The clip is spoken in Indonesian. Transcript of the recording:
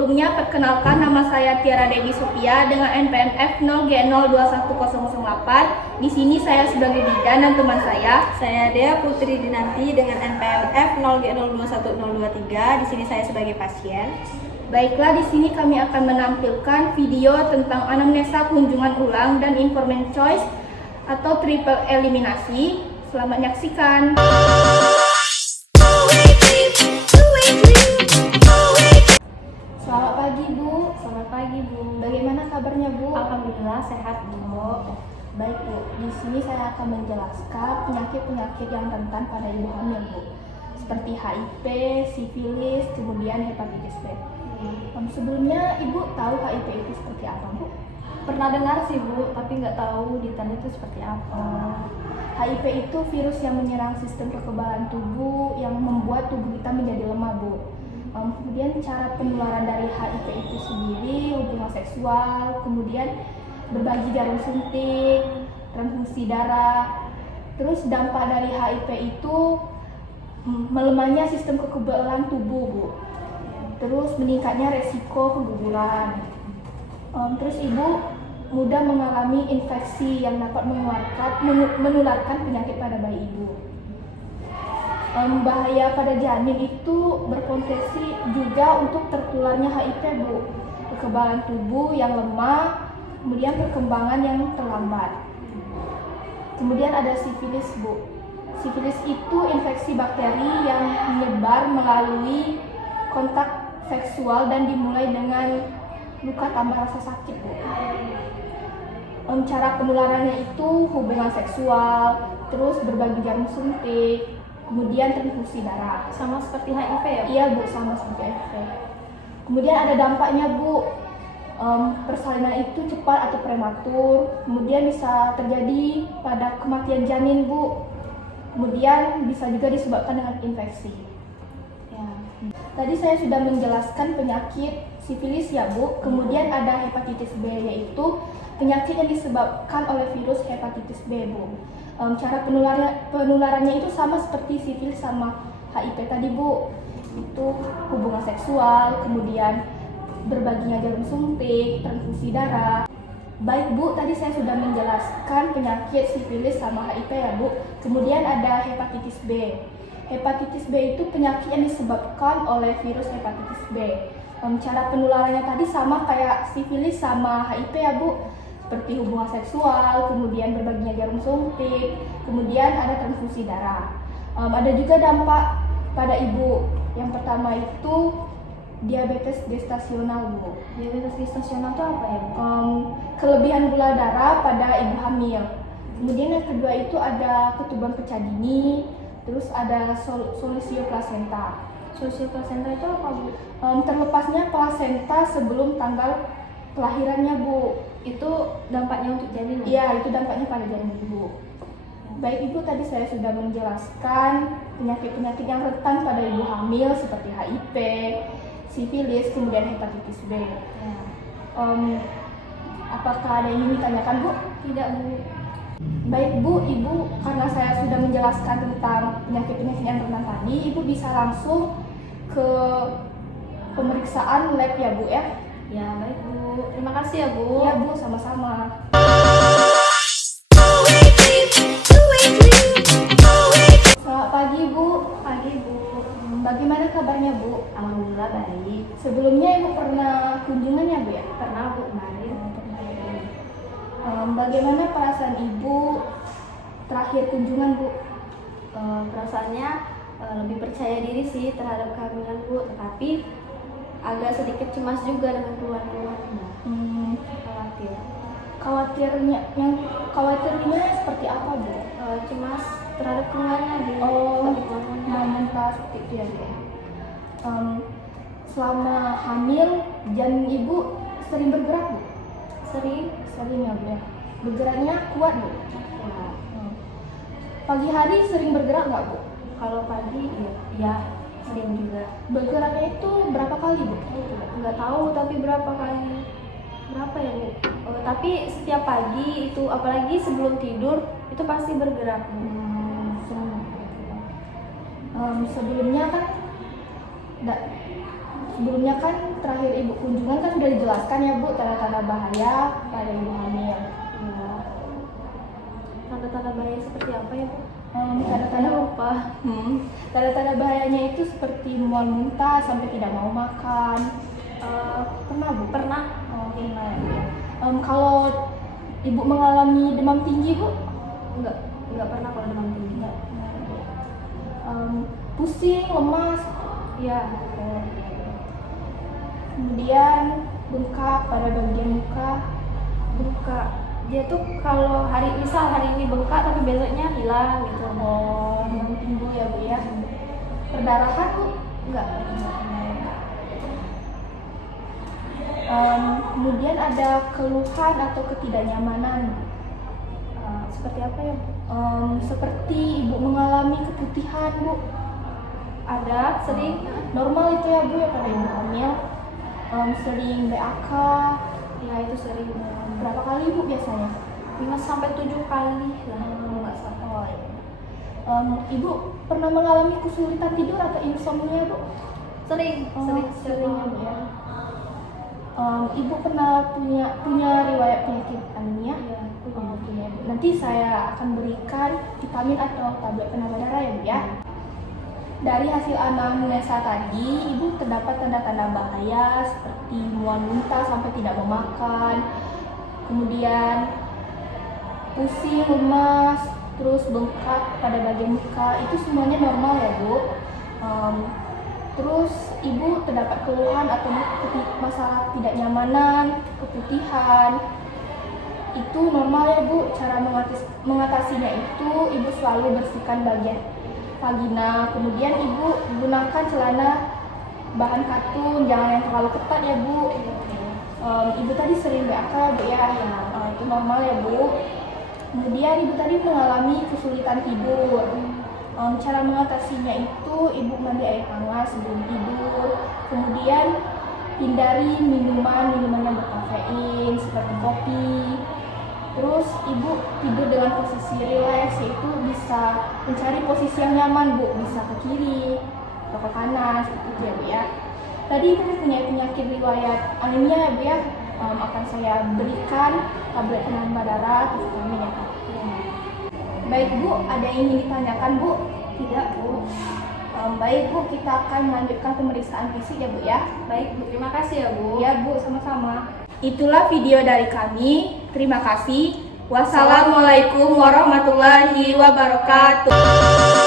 Sebelumnya, perkenalkan nama saya Tiara Dewi Sophia dengan NPM F0G0210008. Di sini saya sebagai bidan dan teman saya Dea Putri Dinanti dengan NPM F0G0210023. Di sini saya sebagai pasien. Baiklah, di sini kami akan menampilkan video tentang anamnesa kunjungan ulang dan informant choice atau triple eliminasi. Selamat menyaksikan. Selamat pagi, Bu. Selamat pagi, Bu. Bagaimana kabarnya, Bu? Alhamdulillah sehat, Bu. Baik, Bu. Di sini saya akan menjelaskan penyakit-penyakit yang rentan pada ibu hamil, Bu. Seperti HIV, sifilis, kemudian hepatitis B. Sebelumnya, Ibu tahu HIV itu seperti apa, Bu? Pernah dengar sih, Bu, tapi nggak tahu detailnya itu seperti apa. HIV itu virus yang menyerang sistem kekebalan tubuh yang membuat tubuh kita menjadi lemah, Bu. Kemudian cara penularan dari HIV itu sendiri hubungan seksual, kemudian berbagi jarum suntik, transfusi darah. Terus dampak dari HIV itu melemahnya sistem kekebalan tubuh, Bu. Terus meningkatnya resiko keguguran. Terus ibu mudah mengalami infeksi yang dapat menularkan penyakit pada bayi ibu. Bahaya pada janin itu berpotensi juga untuk tertularnya HIV, Bu. Kekebalan tubuh yang lemah, kemudian perkembangan yang terlambat. Kemudian ada sifilis, Bu. Sifilis itu infeksi bakteri yang menyebar melalui kontak seksual dan dimulai dengan luka tambah rasa sakit, Bu. Cara penularannya itu hubungan seksual, terus berbagi jarum suntik, kemudian transfusi darah. Sama seperti HIV ya, Bu? Iya, Bu, sama seperti HIV. Kemudian ada dampaknya, Bu. Persalinan itu cepat atau prematur, kemudian bisa terjadi pada kematian janin, Bu. Kemudian bisa juga disebabkan dengan infeksi. Ya. Tadi saya sudah menjelaskan penyakit sifilis ya, Bu. Kemudian ada hepatitis B, yaitu penyakit yang disebabkan oleh virus hepatitis B, Bu. Cara penularannya itu sama seperti sifilis sama HIV tadi, Bu. Itu hubungan seksual, kemudian berbaginya jarum suntik, transfusi darah. Baik, Bu, tadi saya sudah menjelaskan penyakit sifilis sama HIV ya, Bu. Kemudian ada hepatitis B. Hepatitis B itu penyakit yang disebabkan oleh virus hepatitis B. Cara penularannya tadi sama kayak sifilis sama HIV ya, Bu. Seperti hubungan seksual, kemudian berbaginya jarum suntik, kemudian ada transfusi darah. Ada juga dampak pada ibu. Yang pertama itu diabetes gestasional, Bu. Diabetes gestasional itu apa ya, Bu? Kelebihan gula darah pada ibu hamil. Kemudian yang kedua itu ada ketuban pecah dini, terus ada solusio plasenta. Solusio plasenta itu apa, Bu? Terlepasnya plasenta sebelum tanggal kelahirannya, Bu. Itu dampaknya untuk janin? Iya, itu dampaknya pada janin ibu. Baik, Ibu, tadi saya sudah menjelaskan penyakit-penyakit yang rentan pada ibu hamil seperti HIV, sifilis, kemudian hepatitis B. Ya. Apakah ada yang ingin ditanyakan, Bu? Tidak, Bu. Baik, Bu, Ibu, karena saya sudah menjelaskan tentang penyakit-penyakit yang rentan tadi, Ibu bisa langsung ke pemeriksaan lab ya, Bu ya? Ya, baik, Bu. Terima kasih ya, Bu. Iya, Bu, sama-sama. Selamat pagi, Bu. Pagi, Bu. Bagaimana kabarnya, Bu? Alhamdulillah baik. Sebelumnya Ibu pernah kunjungan ya, Bu ya? Pernah, Bu, kemarin. Bagaimana perasaan Ibu terakhir kunjungan, Bu? Perasaannya lebih percaya diri sih terhadap kehamilan, Bu, tetapi agak sedikit cemas juga dengan keluhan-keluhannya. Khawatir. Khawatirnya seperti apa, Bu? Cemas terhadap keluhannya, Bu. Muntah seperti itu ya, Bu. Selama hamil, janin Ibu sering bergerak, Bu? Sering ya, Bu ya. Bergeraknya kuat, Bu? Ya. Pagi hari sering bergerak nggak, Bu? Kalau pagi, ya sering juga. Bergeraknya itu berapa kali, Bu? Nggak tahu, tapi berapa kali? Berapa ya, Bu? Tapi setiap pagi itu, apalagi sebelum tidur, itu pasti bergerak, Bu. Sebelumnya kan sebelumnya kan terakhir ibu kunjungan kan sudah dijelaskan ya Bu tanda-tanda bahaya pada ibu hamil. Ya. Tanda-tanda bahaya seperti apa ya, Bu? Tanda-tanda lupa. Tanda-tanda bahayanya itu seperti mual muntah sampai tidak mau makan. Pernah Bu? Pernah. Pernah. Kalau ibu mengalami demam tinggi Bu? Enggak pernah kalau demam tinggi. Enggak. Pusing, lemas? Iya. Kemudian bengkak pada bagian muka? Bengkak. Dia tuh kalau misal hari ini bengkak tapi besoknya hilang gitu. Demam timbul ya Bu ya. Perdarahan Bu? Enggak. Kemudian ada keluhan atau ketidaknyamanan. Seperti apa ya, Bu? Seperti ibu mengalami keputihan Bu. Ada, sering. Normal itu ya Bu ya pada ibu hamil. Sering BAK. Ya itu sering. Berapa kali Bu biasanya? 5-7 kali lah. Enggak salah. Ibu pernah mengalami kesulitan tidur atau insomnia Bu? Sering Ya Bu ya. Ibu pernah punya riwayat penyakit anemia? Iya, punya. Oke, Bu. Nanti saya akan berikan vitamin atau tablet penambah darah ya Bu ya. Dari hasil anamnesa tadi, ibu terdapat tanda-tanda bahaya seperti mual muntah sampai tidak mau makan, kemudian pusing, lemas, terus bengkak pada bagian muka. Itu semuanya normal ya Bu. Terus ibu terdapat keluhan atau masalah tidak nyamanan, keputihan. Itu normal ya Bu. Cara mengatasinya itu ibu selalu bersihkan bagian vagina, kemudian ibu gunakan celana bahan katun, jangan yang terlalu ketat ya Bu. Ibu tadi sering BAK Bu ya, itu normal ya Bu. Kemudian ibu tadi mengalami kesulitan tidur. Cara mengatasinya itu ibu mandi air hangat sebelum tidur, kemudian hindari minuman yang berkafein seperti kopi. Terus ibu tidur dengan posisi rileks, yaitu bisa mencari posisi yang nyaman Bu, bisa ke kiri atau ke kanan seperti itu ya Bu ya. Tadi ibu punya penyakit riwayat anemia ya Bu ya. Akan saya berikan tablet penambah darah atau vitamin ya. Baik Bu, ada yang ingin ditanyakan Bu? Tidak, Bu. Baik Bu, kita akan melanjutkan pemeriksaan fisik ya Bu ya. Baik, Bu. Terima kasih ya, Bu. Ya Bu, sama-sama. Itulah video dari kami. Terima kasih. Wassalamualaikum warahmatullahi wabarakatuh.